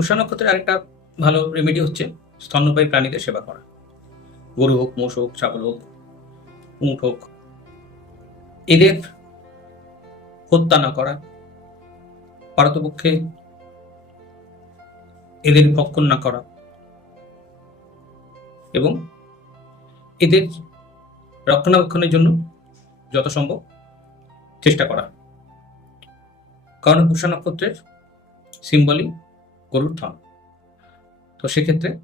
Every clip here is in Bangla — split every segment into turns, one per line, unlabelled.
পুষা নক্ষত্রের আরেকটা ভালো রেমেডি হচ্ছে স্তন্যপায়ী প্রাণীদের সেবা করা। গরু হোক, মোষ হোক, ছাগল হোক, উঁট হোক, এদের হত্যা না করা পারতপক্ষে এদের ভক্ষণ না করা এবং এদের রক্ষণাবেক্ষণের জন্য যত সম্ভব চেষ্টা করা। কারণ পুষা নক্ষত্রের সিম্বলই গরুর থান তো সেক্ষেত্রে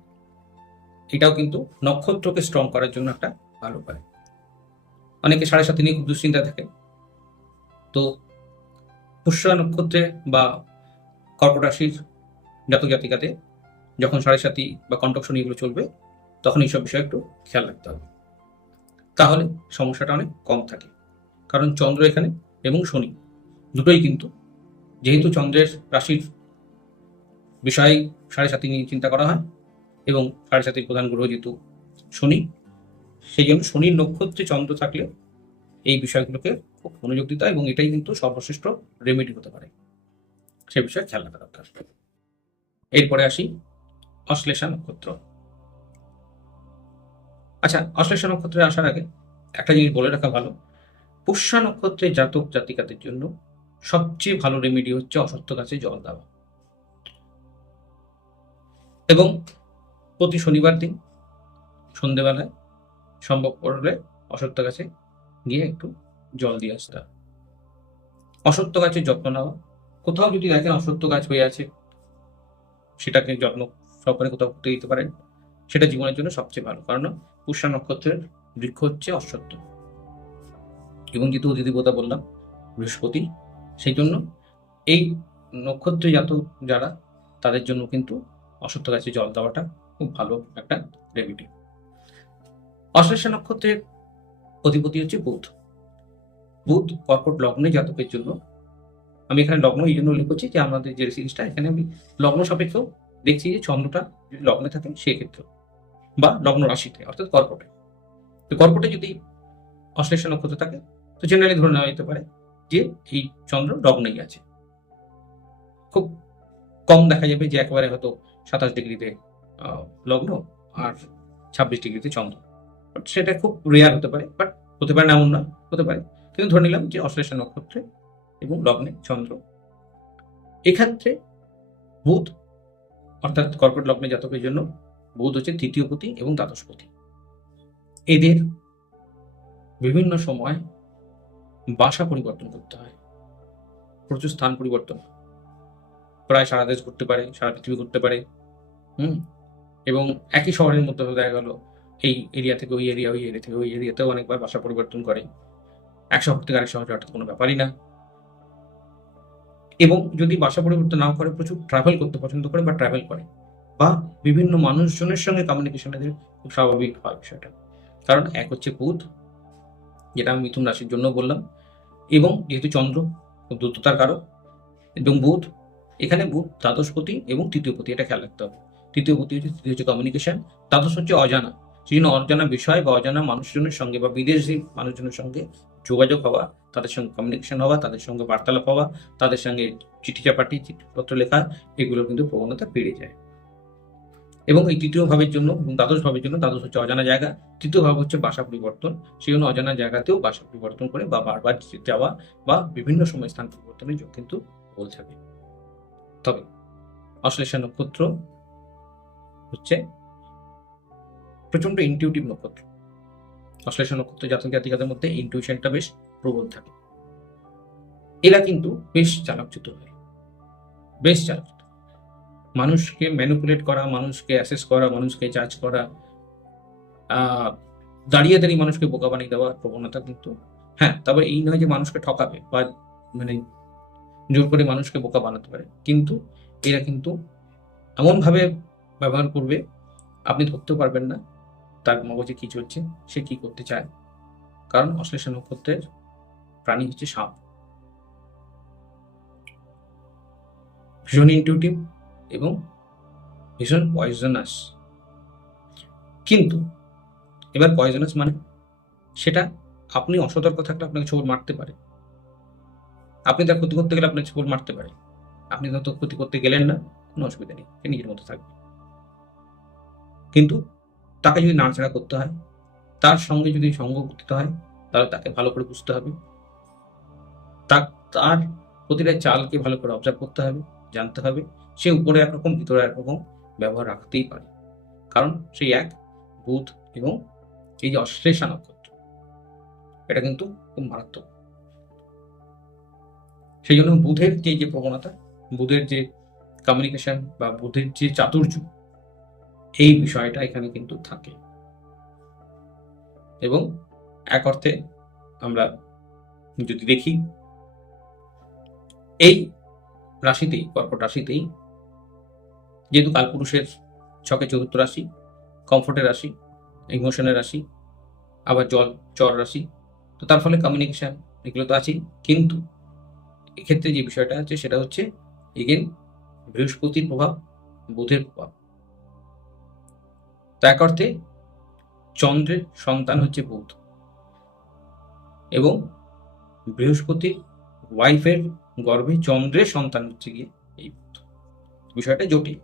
এটাও কিন্তু নক্ষত্রকে স্ট্রং করার জন্য একটা ভালো উপায়। অনেকে সাড়ে সাথে নিয়ে দুশ্চিন্তা থাকে। তো পুষ্যা নক্ষত্রে বা কর্কট রাশির জাতক জাতিকাতে যখন সাড়ে সাথী বা কণ্ঠক শনি এগুলো চলবে, তখন এইসব বিষয়ে একটু খেয়াল রাখতে হবে। তাহলে সমস্যাটা অনেক কম থাকে। কারণ চন্দ্র এখানে এবং শনি দুটোই কিন্তু, যেহেতু চন্দ্রের রাশির বিষয় সাড়ে সাথী নিয়ে চিন্তা করা হয় এবং সাড়ে সাতির প্রধান গ্রহ যেহেতু শনি, সেই জন্য শনির নক্ষত্রে চন্দ্র থাকলে এই বিষয়গুলোকে খুব মনোযোগ দিতে হয় এবং এটাই কিন্তু সর্বশ্রেষ্ঠ রেমেডি হতে পারে। সে বিষয়ে খেয়াল রাখা দরকার। এরপরে আসি অশ্লেষা নক্ষত্র। আচ্ছা অশ্লেষা নক্ষত্রে আসার আগে একটা জিনিস বলে রাখা ভালো। পুষ্যা নক্ষত্রে জাতক জাতিকাদের জন্য সবচেয়ে ভালো রেমেডি হচ্ছে অসত্য গাছে জল দেওয়া। এবং প্রতি শনিবার দিন সন্ধেবেলায় সম্ভব করলে অসত্য গাছে গিয়ে একটু জল দিয়ে আসতে হবে। অসত্য গাছের যত্ন নেওয়া। কোথাও যদি দেখেন অসত্য গাছ হয়ে আছে, সেটাকে যত্ন সহকারে কোথাও করতে দিতে পারেন। সেটা জীবনের জন্য সবচেয়ে ভালো। কারণ পুষ্যা নক্ষত্রের বৃক্ষ হচ্ছে অশ্বত্থ। এবং যেহেতু অতিথিবতা বললাম, বৃহস্পতি, সেই জন্য এই নক্ষত্রে জাত যারা, তাদের জন্য কিন্তু অশ্বত্থ গাছে জল দেওয়াটা খুব ভালো একটা রেমিডি অশ্লেষা নক্ষত্রের অধিপতি হচ্ছে বুধ। বুধ কর্কট লগ্নে জাতকের জন্য। আমি এখানে লগ্ন এই জন্য করছি যে আমাদের যে সিরিজটা এখানে আমি লগ্ন সাপেক্ষেও দেখছি যে চন্দ্রটা যদি লগ্নে থাকে সেক্ষেত্রে বা লগ্ন রাশিতে, অর্থাৎ কর্কটে। তো কর্কটে যদি অশ্লেষা নক্ষত্র থাকে, তো জেনারেলি ধরে নেওয়া যেতে পারে যে এই চন্দ্র লগ্নেই আছে। খুব কম দেখা যাবে যে একেবারে হয়তো সাতাশ ডিগ্রিতে লগ্ন আর ছাব্বিশ ডিগ্রিতে চন্দ্র। But সেটা খুব রেয়ার হতে পারে বাট হতে পারে না এমন হতে পারে। কিন্তু ধরে নিলাম যে অশ্লেষা নক্ষত্রে এবং লগ্নে চন্দ্র। এক্ষেত্রে বুধ, অর্থাৎ কর্কট লগ্নে জাতকের জন্য বুধ হচ্ছে তৃতীয় পতি এবং দ্বাদশপতি এদের বিভিন্ন সময় বাসা পরিবর্তন করতে হয়, প্রচুর স্থান পরিবর্তন প্রায় সারা দেশ ঘুরতে পারে, সারা পৃথিবী ঘুরতে পারে। হুম? এবং একই শহরের মধ্যে দেখা গেল, এই এরিয়া থেকে ওই এরিয়া ওই এরিয়া থেকে ওই এরিয়াতেও অনেকবার বাসা পরিবর্তন করে। এক শহর থেকে আরেক শহরে অর্থাৎ কোনো ব্যাপারই না। এবং যদি বাসা পরিবর্তন নাও করে, প্রচুর ট্রাভেল করতে পছন্দ করে বা ট্রাভেল করে, বা বিভিন্ন মানুষজনের সঙ্গে কমিউনিকেশন এদের খুব স্বাভাবিক হয় বিষয়টা। কারণ এক হচ্ছে বুধ যেটা আমি মিথুন রাশির জন্য বললাম, এবং যেহেতু চন্দ্র দ্রুততার কারক, এবং বুধ এখানে বুধ দ্বাদশপতি এবং তৃতীয় তৃতীয়পতি এটা খেয়াল রাখতে হবে। তৃতীয় তৃতীয়পতি হচ্ছে, তৃতীয় হচ্ছে কমিউনিকেশন দ্বাদশ হচ্ছে অজানা। সেই অজানা বিষয় বা অজানা মানুষজনের সঙ্গে বা বিদেশি মানুষজনের সঙ্গে যোগাযোগ হওয়া, তাদের সঙ্গে কমিউনিকেশন হওয়া, তাদের সঙ্গে বার্তালাপ হওয়া, তাদের সঙ্গে চিঠি চাপাটি, চিঠিপত্র লেখা, এগুলো কিন্তু প্রবণতা বেড়ে যায়। এবং এই তৃতীয় ভাবের জন্য এবং দ্বাদশ ভাবের জন্য দ্বাদশ হচ্ছে অজানা জায়গা, তৃতীয় ভাব হচ্ছে বাসা পরিবর্তন। সেই জন্য অজানা জায়গাতেও বাসা পরিবর্তন করে বা বারবার যাওয়া বা বিভিন্ন সময় স্থান পরিবর্তনের যোগ কিন্তু বল থাকে তবে অশ্লেষা নক্ষত্র হচ্ছে প্রচণ্ড ইনটিউটিভ নক্ষত্র। অশ্লেষা নক্ষত্র জাতক জাতিকাদের মধ্যে ইনটিউশনটা বেশ প্রবল থাকে। এরা কিন্তু বেশ চালাকচ্যুত হয়। বেশ চালাক মানুষকে ম্যানিপুলেট করা, মানুষকে অ্যাসেস করা, মানুষকে জাজ করা দাঁড়িয়ে দাঁড়িয়ে মানুষকে বোকা বানিয়ে দেওয়ার প্রবণতা কিন্তু হ্যাঁ তবে এই নয় যে মানুষকে ঠকাবে বা মানে জোর করে মানুষকে বোকা বানাতে পারে। কিন্তু এরা কিন্তু এমনভাবে ব্যবহার করবে, আপনি ধরতেও পারবেন না তার মগজে কি চলছে, সে কি করতে চায়। কারণ অশ্লেষা নক্ষত্রের প্রাণী হচ্ছে সাপ। ভীষণ ইনটিউটিভ এবং ভীষণ পয়জনাস কিন্তু এবার পয়জনাস মানে সেটা আপনি অসতর্ক থাকলে আপনাকে ছোবল মারতে পারে। আপনি তার ক্ষতি করতে গেলে আপনার ছোবল মারতে পারে। আপনি তত ক্ষতি করতে গেলেন না, কোনো অসুবিধা নেই, সে নিজের মতো থাকবে। কিন্তু তাকে যদি নাড়াচাড়া করতে হয়, তার সঙ্গে যদি সঙ্গ করতে হয়, তাহলে তাকে ভালো করে বুঝতে হবে। তার প্রতিটা চালকে ভালো করে অবজার্ভ করতে হবে, জানতে হবে, সে উপরে একরকম, ভিতরে একরকম ব্যবহার রাখতেই পারে। কারণ সেই এক, বুধ এবং এই যে অশ্লেষা নক্ষত্র এটা কিন্তু খুব মারাত্মক। সেই জন্য বুধের যে যে প্রবণতা, বুধের যে কমিউনিকেশন বা বুধের যে চাতুর্য, এই বিষয়টা এখানে কিন্তু থাকে। এবং এক অর্থে আমরা যদি দেখি, এই রাশিতেই, কর্কট রাশিতেই যেহেতু কালপুরুষের ছকে চতুর্থ রাশি কমফোর্টের রাশি ইমোশনের রাশি, আবার জল, চর রাশি, তো তার ফলে কমিউনিকেশন এগুলো তো আছেই। কিন্তু এক্ষেত্রে যে বিষয়টা আছে সেটা হচ্ছে এগেন বৃহস্পতির প্রভাব, বুধের প্রভাব। তো এক অর্থে, চন্দ্রের সন্তান হচ্ছে বুধ। এবং বৃহস্পতির ওয়াইফের গর্ভে চন্দ্রের সন্তান হচ্ছে গিয়ে এই বুধ। বিষয়টা জটিল।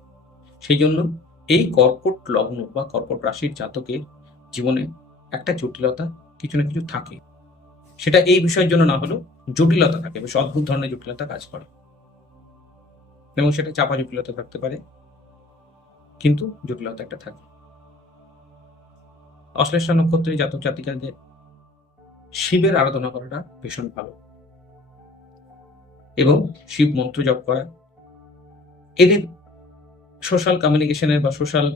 সেই জন্য এই কর্কট লগ্ন বা কর্কট রাশির জাতকের জীবনে একটা জটিলতা কিছু না কিছু থাকে। সেটা এই বিষয়ের জন্য না হলেও জটিলতা থাকে, বেশ অদ্ভুত ধরনের জটিলতা কাজ করে। এবং সেটা চাপা জটিলতা থাকতে পারে, কিন্তু জটিলতা একটা থাকে। অশ্লেষা নক্ষত্রে জাতক জাতিকাদের শিবের আরাধনা করাটা ভীষণ ভালো। এবং শিব মন্ত্র জপ করা, এদের সোশ্যাল কমিউনিকেশনের বা সোশ্যাল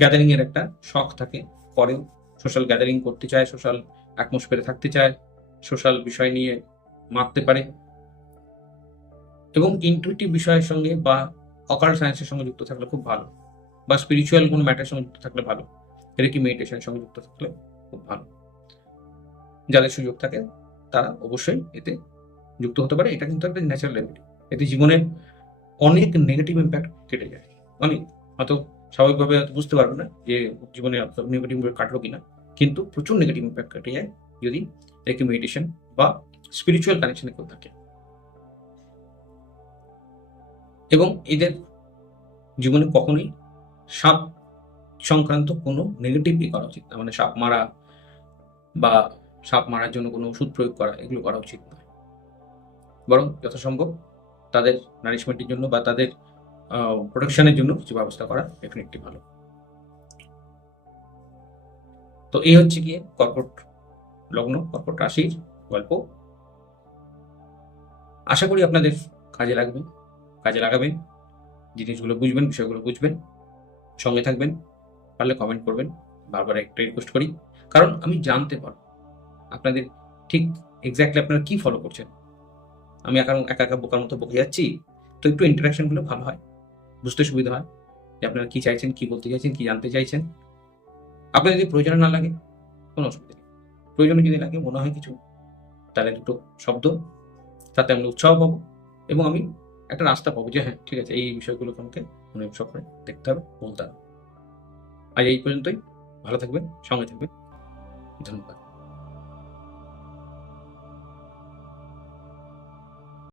গ্যাদারিং এর একটা শখ থাকে। করেও সোশ্যাল গ্যাদারিং করতে চায়, সোশ্যাল অ্যাটমসফিয়ারে থাকতে চায়, সোশ্যাল বিষয় নিয়ে মারতে পারে। এবং ইনটুইটিভ বিষয়ের সঙ্গে বা অকাল সায়েন্সের সঙ্গে যুক্ত থাকলে খুব ভালো। বা স্পিরিচুয়াল কোনো ম্যাটারের সঙ্গে যুক্ত থাকলে ভালো। রেকি মেডিটেশনের সঙ্গে যুক্ত থাকলে খুব ভালো। যাদের সুযোগ থাকে, তারা অবশ্যই এতে যুক্ত হতে পারে। এটা কিন্তু একটা ন্যাচারাল রেমেডি এতে জীবনে অনেক নেগেটিভ ইম্প্যাক্ট কেটে যায়। অনেক হয়তো স্বাভাবিকভাবে বুঝতে পারবে না যে জীবনে নেগেটিভ কাটলো কিনা। কিন্তু প্রচুর নেগেটিভ ইম্প্যাক্ট কেটে যায় যদি রেকি মেডিটেশন বা স্পিরিচুয়াল কানেকশনে কেউ থাকে। এবং এদের জীবনে কখনোই সাপ সংক্রান্ত কোনো নেগেটিভ নেগেটিভই করা উচিত না। মানে সাপ মারা বা সাপ মারার জন্য কোনো ওষুধ প্রয়োগ করা, এগুলো করা উচিত নয় বরং যথাসম্ভব তাদের নারিশমেন্টের জন্য বা তাদের প্রোটেকশনের জন্য কিছু ব্যবস্থা করা ডেফিনেটলি ভালো। তো এই হচ্ছে গিয়ে কর্কট লগ্ন, কর্কট রাশির গল্প। আশা করি আপনাদের কাজে লাগবে, কাজে লাগাবেন, জিনিসগুলো বুঝবেন, বিষয়গুলো বুঝবেন, সঙ্গে থাকবেন, পারলে কমেন্ট করবেন, বারবার একটা রিকোয়েস্ট করি। কারণ আমি জানতে পারব আপনাদের ঠিক এক্স্যাক্টলি আপনারা কি ফলো করছেন। আমি একা একা একা বোকার মতো বকে যাচ্ছি, তো একটু ইন্টারাকশনগুলো ভালো হয়, বুঝতে সুবিধা হয় যে আপনারা কী চাইছেন, কী বলতে চাইছেন, কী জানতে চাইছেন। আপনার যদি প্রয়োজন না লাগে, কোনো অসুবিধা নেই। প্রয়োজনে যদি লাগে, মনে হয় কিছু তাহলে দুটো শব্দ, তাতে আমি উৎসাহ পাবো এবং আমি একটা রাস্তা পাবো যে হ্যাঁ ঠিক আছে, এই বিষয়গুলো আমাকে মনে করে দেখতে হবে, বলতে হবে। আজ এই পর্যন্তই। ভালো থাকবেন, সঙ্গে থাকবেন। ধন্যবাদ।